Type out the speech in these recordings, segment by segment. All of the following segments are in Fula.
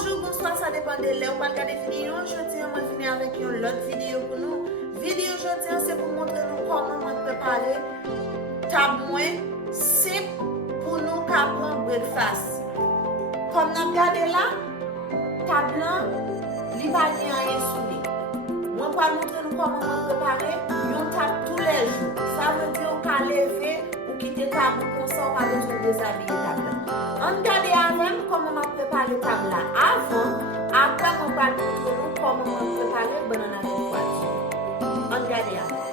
Bonjour, bonsoir, ça dépend de l'heure. On va regarder vidéo. Aujourd'hui, on va venir avec une autre vidéo pour nous. Vidéo aujourd'hui, c'est pour montrer nous comment on préparer table mwen simple pour nous prendre breakfast. Comme nous regardez là, table là, il va y avoir rien sous lui. On va montrer nous comment on préparer une table tous les jours. Ça veut dire qu'on peut lever ou quitter table comme ça, on va besoin de déshabiller table. On regarde avant comment on prépare la table là. Après on va montrer nous comment on prépare la banane avec poisson. On regarde avant.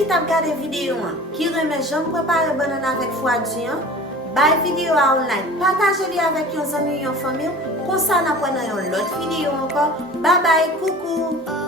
qui t'a regardé vidéo, qui remet j'aime préparer banane avec foie du, bay vidéo online, partagez-les avec vos amis et vos familles, pour ça, nous prenons une autre vidéo encore. Bye bye, coucou!